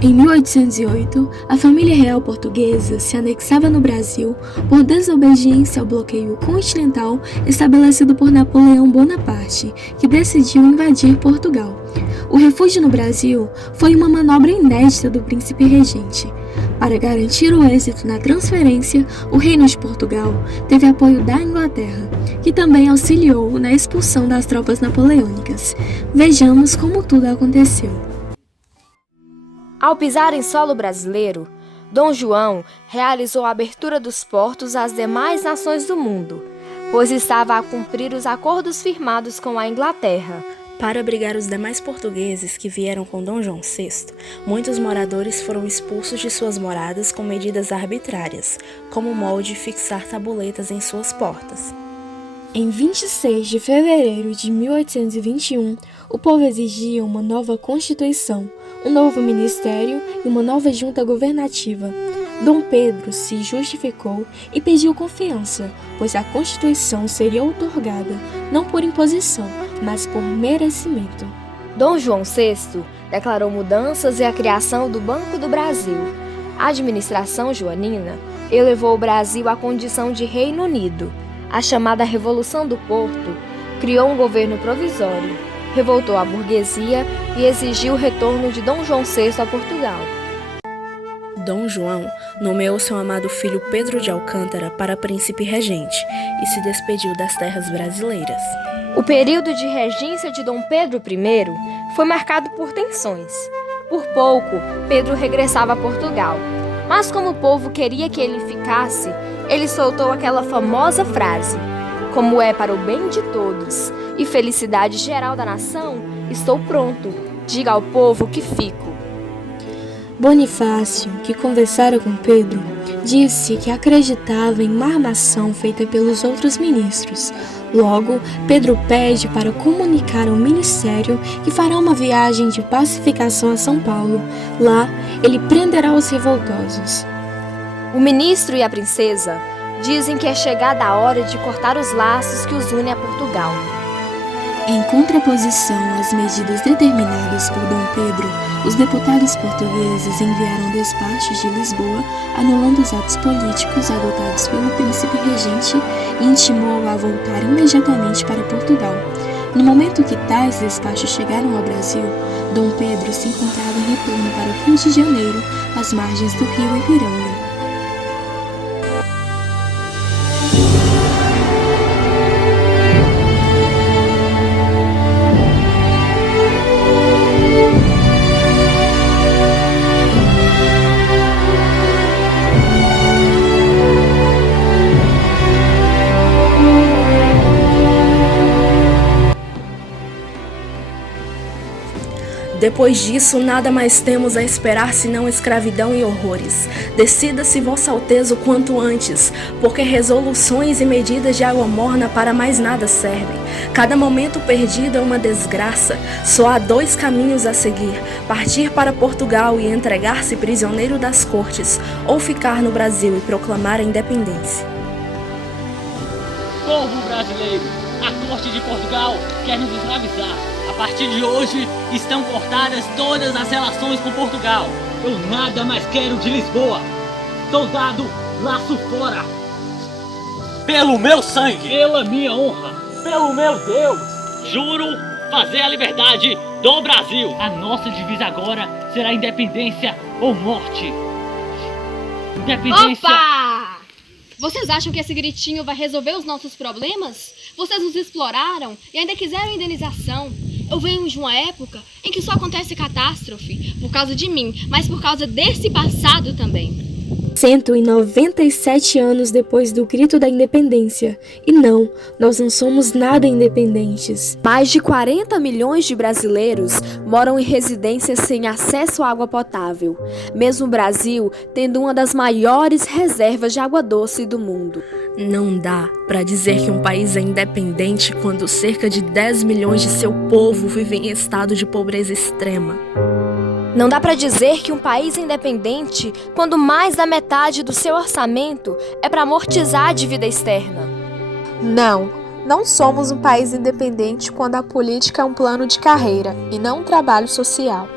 Em 1808, a família real portuguesa se anexava no Brasil por desobediência ao bloqueio continental estabelecido por Napoleão Bonaparte, que decidiu invadir Portugal. O refúgio no Brasil foi uma manobra inédita do príncipe regente. Para garantir o êxito na transferência, o Reino de Portugal teve apoio da Inglaterra, que também auxiliou na expulsão das tropas napoleônicas. Vejamos como tudo aconteceu. Ao pisar em solo brasileiro, Dom João realizou a abertura dos portos às demais nações do mundo, pois estava a cumprir os acordos firmados com a Inglaterra. Para abrigar os demais portugueses que vieram com Dom João VI, muitos moradores foram expulsos de suas moradas com medidas arbitrárias, como o molde fixar tabuletas em suas portas. Em 26 de fevereiro de 1821, o povo exigia uma nova Constituição, um novo ministério e uma nova junta governativa. Dom Pedro se justificou e pediu confiança, pois a Constituição seria outorgada não por imposição, mas por merecimento. Dom João VI declarou mudanças e a criação do Banco do Brasil. A administração joanina elevou o Brasil à condição de Reino Unido. A chamada Revolução do Porto criou um governo provisório, revoltou a burguesia e exigiu o retorno de Dom João VI a Portugal. Dom João nomeou seu amado filho Pedro de Alcântara para príncipe regente e se despediu das terras brasileiras. O período de regência de Dom Pedro I foi marcado por tensões. Por pouco, Pedro regressava a Portugal, mas como o povo queria que ele ficasse, ele soltou aquela famosa frase: "Como é para o bem de todos e felicidade geral da nação, estou pronto. Diga ao povo que fico." Bonifácio, que conversara com Pedro, disse que acreditava em uma armação feita pelos outros ministros. Logo, Pedro pede para comunicar ao ministério que fará uma viagem de pacificação a São Paulo. Lá, ele prenderá os revoltosos. O ministro e a princesa dizem que é chegada a hora de cortar os laços que os unem a Portugal. Em contraposição às medidas determinadas por Dom Pedro, os deputados portugueses enviaram despachos de Lisboa anulando os atos políticos adotados pelo príncipe regente e intimou-o a voltar imediatamente para Portugal. No momento que tais despachos chegaram ao Brasil, Dom Pedro se encontrava em retorno para o Rio de Janeiro, às margens do rio Ipiranga. Depois disso, nada mais temos a esperar senão escravidão e horrores. Decida-se Vossa Alteza o quanto antes, porque resoluções e medidas de água morna para mais nada servem. Cada momento perdido é uma desgraça. Só há dois caminhos a seguir: partir para Portugal e entregar-se prisioneiro das cortes, ou ficar no Brasil e proclamar a independência. Povo brasileiro, a corte de Portugal quer nos escravizar. A partir de hoje, estão cortadas todas as relações com Portugal. Eu nada mais quero de Lisboa. Soldado, laço fora. Pelo meu sangue. Pela minha honra. Pelo meu Deus. Juro fazer a liberdade do Brasil. A nossa divisa agora será independência ou morte. Independência. Opa! Vocês acham que esse gritinho vai resolver os nossos problemas? Vocês nos exploraram e ainda quiseram indenização. Eu venho de uma época em que só acontece catástrofe por causa de mim, mas por causa desse passado também. 197 anos depois do grito da independência. E não, nós não somos nada independentes. Mais de 40 milhões de brasileiros moram em residências sem acesso à água potável, mesmo o Brasil tendo uma das maiores reservas de água doce do mundo. Não dá para dizer que um país é independente quando cerca de 10 milhões de seu povo vivem em estado de pobreza extrema. Não dá para dizer que um país é independente quando mais da metade do seu orçamento é para amortizar a dívida externa. Não somos um país independente quando a política é um plano de carreira e não um trabalho social.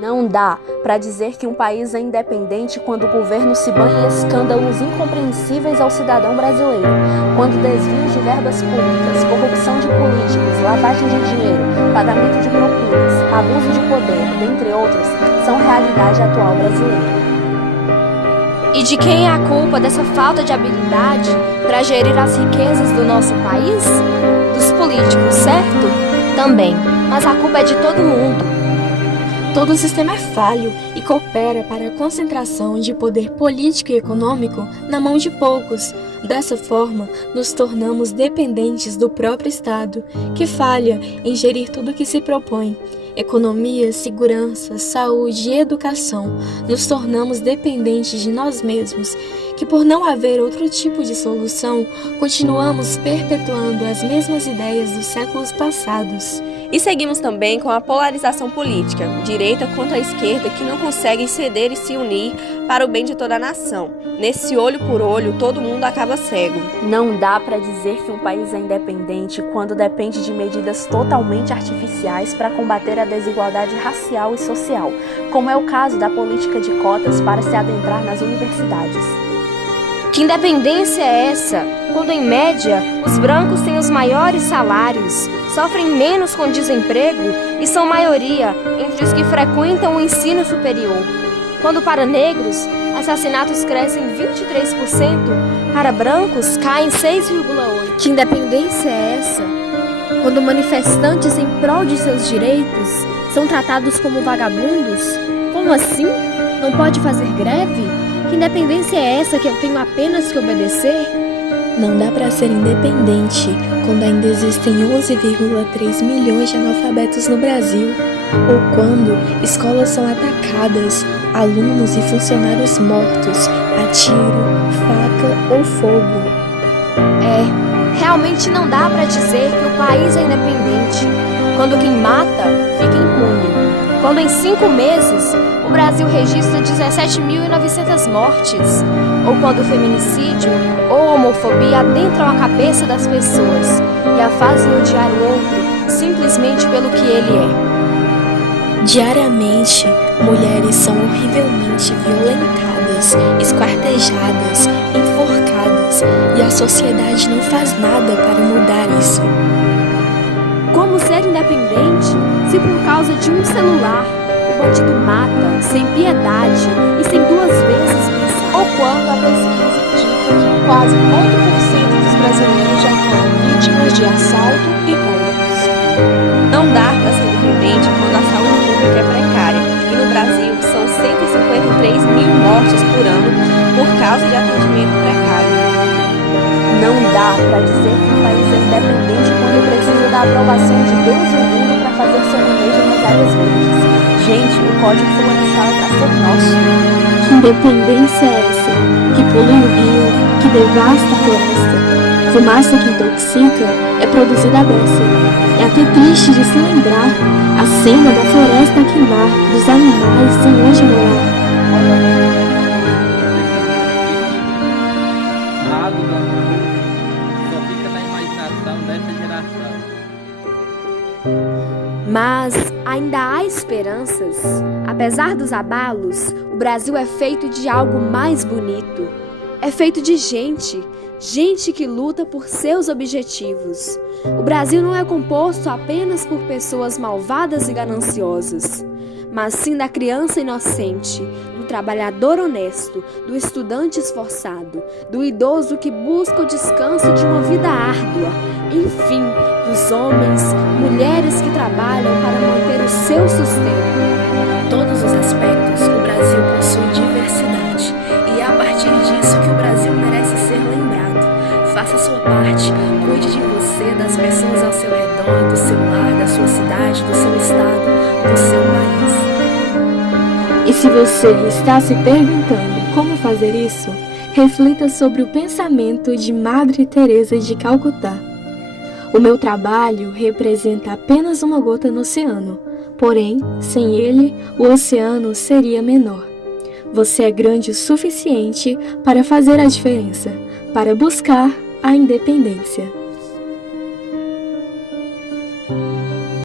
Não dá para dizer que um país é independente quando o governo se banha em escândalos incompreensíveis ao cidadão brasileiro, quando desvios de verbas públicas, corrupção de políticos, lavagem de dinheiro, pagamento de propinas, abuso de poder, dentre outros, são realidade atual brasileira. E de quem é a culpa dessa falta de habilidade para gerir as riquezas do nosso país? Dos políticos, certo? Também, mas a culpa é de todo mundo. Todo o sistema é falho e coopera para a concentração de poder político e econômico na mão de poucos. Dessa forma, nos tornamos dependentes do próprio Estado, que falha em gerir tudo o que se propõe. Economia, segurança, saúde e educação. Nos tornamos dependentes de nós mesmos, que por não haver outro tipo de solução, continuamos perpetuando as mesmas ideias dos séculos passados. E seguimos também com a polarização política, direita contra a esquerda, que não conseguem ceder e se unir para o bem de toda a nação. Nesse olho por olho, todo mundo acaba cego. Não dá para dizer que um país é independente quando depende de medidas totalmente artificiais para combater a desigualdade racial e social, como é o caso da política de cotas para se adentrar nas universidades. Que independência é essa, quando em média os brancos têm os maiores salários, sofrem menos com desemprego e são maioria entre os que frequentam o ensino superior? Quando para negros, assassinatos crescem 23%, para brancos caem 6,8%. Que independência é essa, quando manifestantes em prol de seus direitos são tratados como vagabundos? Como assim? Não pode fazer greve? Que independência é essa que eu tenho apenas que obedecer? Não dá para ser independente quando ainda existem 11,3 milhões de analfabetos no Brasil, ou quando escolas são atacadas, alunos e funcionários mortos a tiro, faca ou fogo. Realmente não dá para dizer que o país é independente quando quem mata fica impune. Quando em 5 meses o Brasil registra 17.900 mortes, ou quando o feminicídio ou homofobia adentram a cabeça das pessoas e a fazem odiar o outro simplesmente pelo que ele é. Diariamente, mulheres são horrivelmente violentadas, esquartejadas, enforcadas, e a sociedade não faz nada para mudar isso. Como ser independente se por causa de um celular o bandido mata sem piedade e sem duas vezes pensar? Ou quando a pesquisa indica que quase 8% dos brasileiros já foram vítimas de assalto e roubos? Não dá para ser independente quando a saúde pública é precária. E no Brasil são 153 mil mortes por ano por causa de atendimento precário. Não dá para dizer que um país é independente quando precisa da aprovação de Deus e o mundo para fazer seu manejo nas áreas verdes. Gente, o Código Florestal é para ser nosso. Que independência é essa? Que polui o rio, que devasta a floresta. Fumaça que intoxica é produzida a beça. É até triste de se lembrar a cena da floresta a queimar, dos animais sem onde morar. Só fica na imaginação dessa geração. Mas ainda há esperanças. Apesar dos abalos, o Brasil é feito de algo mais bonito. É feito de gente que luta por seus objetivos. O Brasil não é composto apenas por pessoas malvadas e gananciosas, mas sim da criança inocente, do trabalhador honesto, do estudante esforçado, do idoso que busca o descanso de uma vida árdua, enfim, dos homens, mulheres que trabalham para manter o seu sustento. Em todos os aspectos, o Brasil possui diversidade, e é a partir disso que o Brasil merece ser lembrado. Faça a sua parte, cuide de você, das pessoas ao seu redor, do seu lar, da sua cidade, do seu estado, do seu país. E se você está se perguntando como fazer isso, reflita sobre o pensamento de Madre Teresa de Calcutá. O meu trabalho representa apenas uma gota no oceano, porém, sem ele, o oceano seria menor. Você é grande o suficiente para fazer a diferença, para buscar a independência.